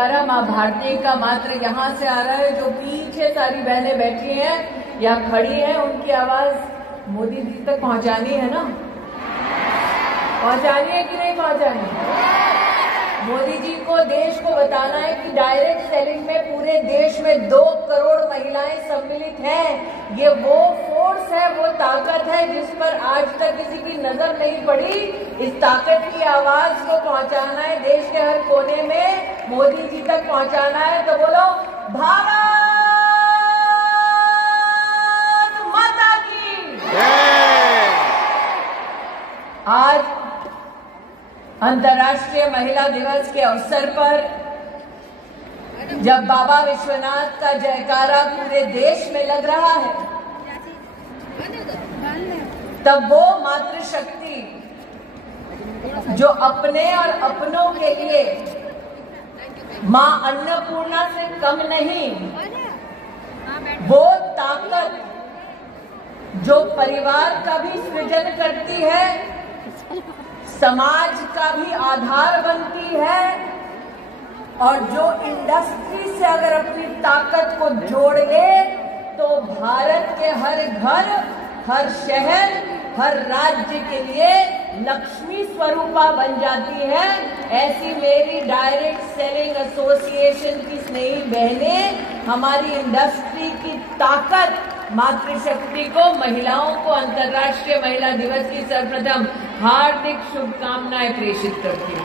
आ रहा, माँ भारती का मात्र यहाँ से आ रहा है। जो पीछे सारी बहनें बैठी हैं या खड़ी हैं, उनकी आवाज मोदी जी तक पहुँचानी है ना, पहुँचानी है कि नहीं पहुँचानी? मोदी जी को देश को बताना है कि डायरेक्ट सेलिंग में पूरे देश में 2 करोड़ महिलाएं सम्मिलित हैं। ये वो फोर्स है, वो ताकत है जिस पर आज तक किसी की नजर नहीं पड़ी। इस ताकत की आवाज को पहुंचाना है देश के हर कोने में, मोदी जी तक पहुंचाना है। तो बोलो भारत माता की जय। आज अंतर्राष्ट्रीय महिला दिवस के अवसर पर जब बाबा विश्वनाथ का जयकारा पूरे देश में लग रहा है, तब वो मातृशक्ति जो अपने और अपनों के लिए मां अन्नपूर्णा से कम नहीं, वो ताकत जो परिवार का भी सृजन करती है, समाज का भी आधार बनती है, और जो इंडस्ट्री से अगर अपनी ताकत को जोड़ ले तो भारत के हर घर, हर शहर, हर राज्य के लिए लक्ष्मी स्वरूपा बन जाती है। ऐसी मेरी डायरेक्ट सेलिंग एसोसिएशन की स्नेही बहनें हमारी इंडस्ट्री की ताकत, मातृशक्ति को, महिलाओं को अंतर्राष्ट्रीय महिला दिवस की सर्वप्रथम हार्दिक शुभकामनाएं प्रेषित करती हूँ।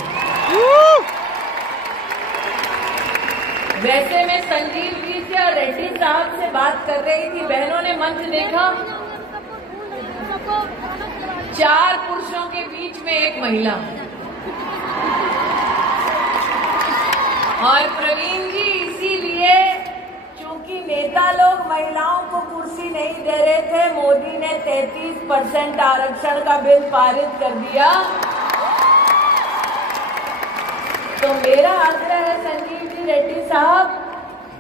वैसे मैं संजीव जी से और रेड्डी साहब से बात कर रही थी, बहनों ने मंच देखा, 4 पुरुषों के बीच में एक महिला, और प्रवीण जी इसीलिए क्योंकि नेता लोग महिलाओं को कुर्सी नहीं दे रहे थे, मोदी ने 33% आरक्षण का बिल पारित कर दिया। तो मेरा आग्रह है संजीव जी, रेड्डी साहब,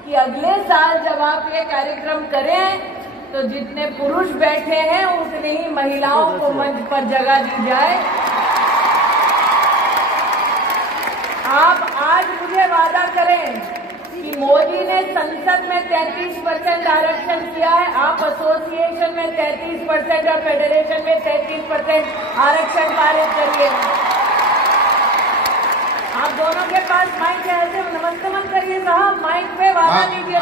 कि अगले साल जब आप ये कार्यक्रम करें तो जितने पुरुष बैठे हैं उतनी ही महिलाओं को मंच पर जगह दी जाए। आप आज मुझे वादा करें कि मोदी ने संसद में 33% आरक्षण किया है, आप एसोसिएशन में 33% और फेडरेशन में 33% आरक्षण पारित करिए। आप दोनों के पास माइक है, ऐसे नमस्ते मत करिए साहब, माइक पे वादा कीजिए।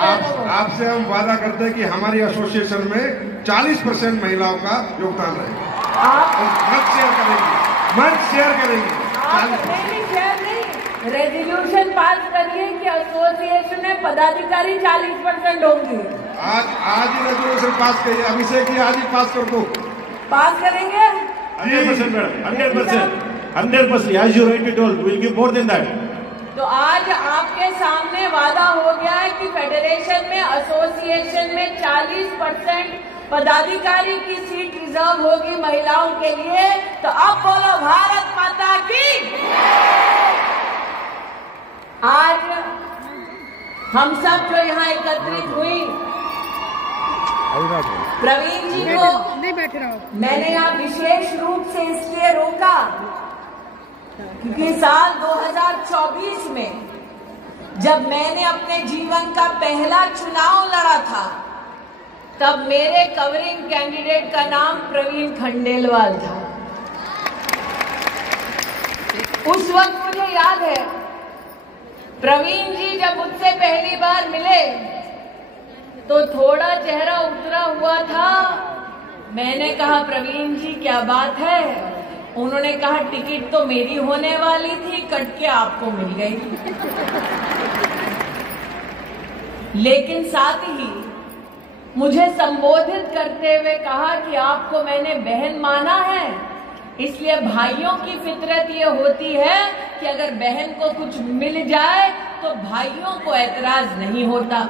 आपसे हम वादा करते हैं कि हमारी एसोसिएशन में 40% महिलाओं का योगदान रहेगा। आप मंच शेयर करेंगे, मंच शेयर करेंगे। रेजोल्यूशन पास करिए कि एसोसिएशन में पदाधिकारी 40% होंगे। आज ही रेजोल्यूशन पास करिए, अभिषेक जी आज ही पास कर दो। पास करेंगे 100% madam, 100%, as you rightly told, we will give more than that. तो आज आपके सामने वादा हो गया है कि फेडरेशन में, एसोसिएशन में 40% पदाधिकारी की सीट रिजर्व होगी महिलाओं के लिए। तो अब बोलो भारत माता की। आज हम सब जो यहाँ एकत्रित हुई, प्रवीण जी को मैंने यहाँ विशेष रूप से इसलिए रोका क्योंकि साल 2024 में जब मैंने अपने जीवन का पहला चुनाव लड़ा था, तब मेरे कवरिंग कैंडिडेट का नाम प्रवीण खंडेलवाल था। उस वक्त मुझे याद है, प्रवीण जी जब मुझसे पहली बार मिले तो थोड़ा चेहरा उतरा हुआ था। मैंने कहा प्रवीण जी क्या बात है? उन्होंने कहा टिकट तो मेरी होने वाली थी, कट के आपको मिल गई। लेकिन साथ ही मुझे संबोधित करते हुए कहा कि आपको मैंने बहन माना है, इसलिए भाइयों की फितरत ये होती है कि अगर बहन को कुछ मिल जाए तो भाइयों को एतराज नहीं होता।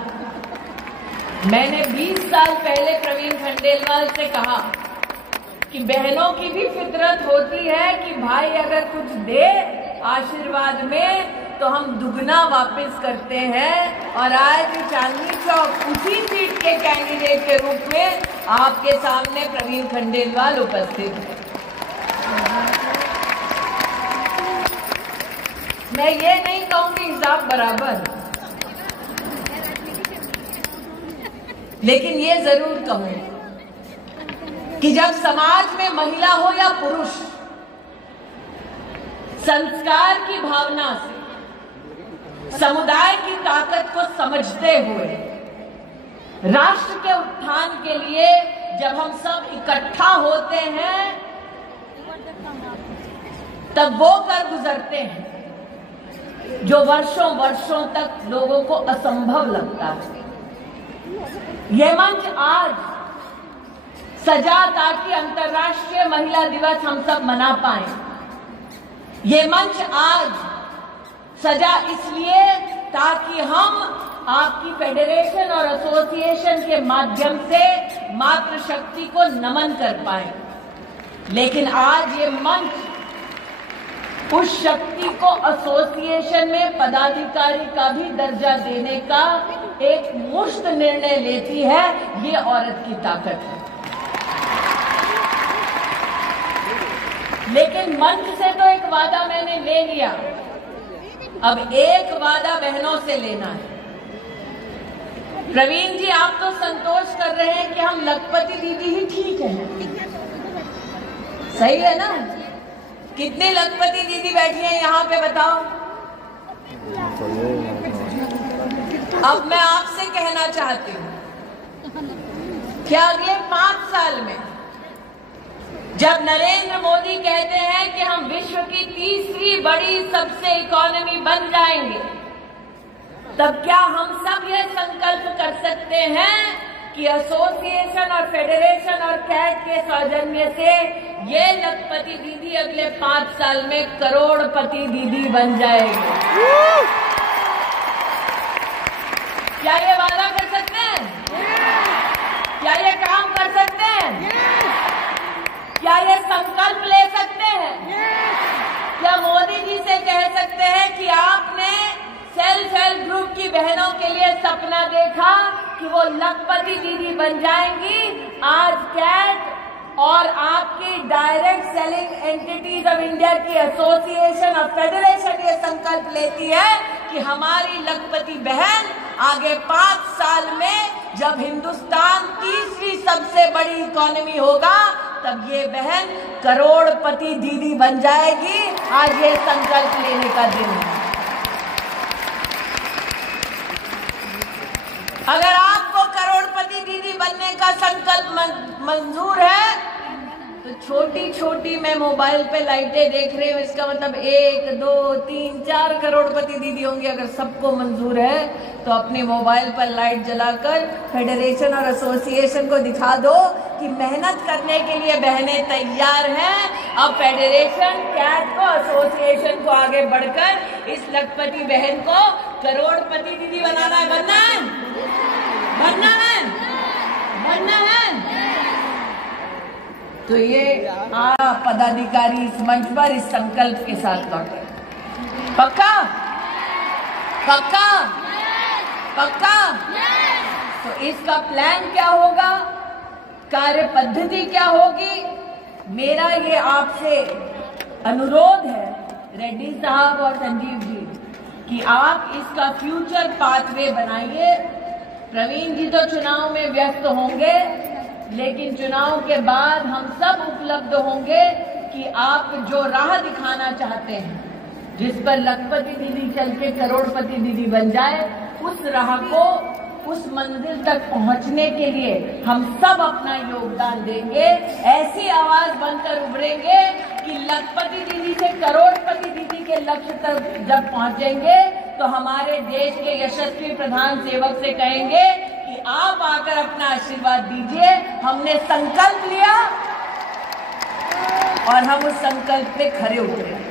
मैंने 20 साल पहले प्रवीण खंडेलवाल से कहा कि बहनों की भी फितरत होती है कि भाई अगर कुछ दे आशीर्वाद में तो हम दुगना वापस करते हैं। और आज चांदनी चौक उसी सीट के कैंडिडेट के रूप में आपके सामने प्रवीण खंडेलवाल उपस्थित है। मैं ये नहीं कहूंगी हिसाब बराबर, लेकिन ये जरूर कहूंगी कि जब समाज में महिला हो या पुरुष, संस्कार की भावना से समुदाय की ताकत को समझते हुए राष्ट्र के उत्थान के लिए जब हम सब इकट्ठा होते हैं, तब वो कर गुजरते हैं जो वर्षों वर्षों तक लोगों को असंभव लगता है। यह मंच आज सजा ताकि अंतर्राष्ट्रीय महिला दिवस हम सब मना पाएं। ये मंच आज सजा इसलिए ताकि हम आपकी फेडरेशन और एसोसिएशन के माध्यम से मातृशक्ति को नमन कर पाए। लेकिन आज ये मंच उस शक्ति को एसोसिएशन में पदाधिकारी का भी दर्जा देने का एक मुश्त निर्णय लेती है। ये औरत की ताकत है। लेकिन मंच से तो एक वादा मैंने ले लिया, अब एक वादा बहनों से लेना है। प्रवीण जी, आप तो संतोष कर रहे हैं कि हम लखपति दीदी ही ठीक हैं, सही है ना? कितनी लखपति दीदी बैठी हैं यहाँ पे बताओ? अब मैं आपसे कहना चाहती हूँ कि अगले 5 साल में जब नरेंद्र मोदी कहते हैं कि हम विश्व की तीसरी बड़ी सबसे इकोनॉमी बन जाएंगे, तब क्या हम सब ये संकल्प कर सकते हैं कि एसोसिएशन और फेडरेशन और कैट के सौजन्य से ये लखपति दीदी अगले 5 साल में करोड़पति दीदी बन जाएगी? क्या ये वादा कर सकते हैं? क्या ये काम कर सकते हैं? क्या ये संकल्प ले सकते हैं? क्या मोदी जी से कह सकते हैं कि आपने सेल्फ हेल्प ग्रुप की बहनों के लिए सपना देखा कि वो लखपति दीदी बन जाएंगी? आज कैट और आपकी direct selling entities of India की एसोसिएशन और फेडरेशन ये संकल्प लेती है कि हमारी लखपति बहन आगे 5 साल में जब हिंदुस्तान तीसरी सबसे बड़ी इकोनॉमी होगा, तब ये बहन करोड़पति दीदी बन जाएगी। आज ये संकल्प लेने का दिन है। अगर आपको करोड़पति दीदी बनने का संकल्प मंजूर है, तो छोटी छोटी मैं मोबाइल पे लाइटें देख रही हूँ, इसका मतलब 1, 2, 3, 4 करोड़पति दीदी होंगे। अगर सबको मंजूर है तो अपनी मोबाइल पर लाइट जलाकर फेडरेशन और एसोसिएशन को दिखा दो कि मेहनत करने के लिए बहनें तैयार हैं। अब फेडरेशन, कैट को, एसोसिएशन को आगे बढ़कर इस लखपति बहन को करोड़पति दीदी बनाना है। बनना है, बनना है, बनना है। तो ये पदाधिकारी इस मंच पर इस संकल्प के साथ लौटे। पक्का? पक्का? पक्का? तो इसका प्लान क्या होगा, कार्य पद्धति क्या होगी? मेरा ये आपसे अनुरोध है रेड्डी साहब और संजीव जी कि आप इसका फ्यूचर पाथवे बनाइए। प्रवीण जी तो चुनाव में व्यस्त होंगे, लेकिन चुनाव के बाद हम सब उपलब्ध होंगे कि आप जो राह दिखाना चाहते हैं, जिस पर लखपति दीदी चल के करोड़पति दीदी बन जाए, उस राह को, उस मंजिल तक पहुंचने के लिए हम सब अपना योगदान देंगे। ऐसी आवाज बनकर उभरेंगे कि लखपति दीदी से करोड़पति दीदी के लक्ष्य तक जब पहुंचेंगे तो हमारे देश के यशस्वी प्रधान सेवक से कहेंगे कि आप आकर अपना आशीर्वाद दीजिए। हमने संकल्प लिया और हम उस संकल्प पे खरे उतरे।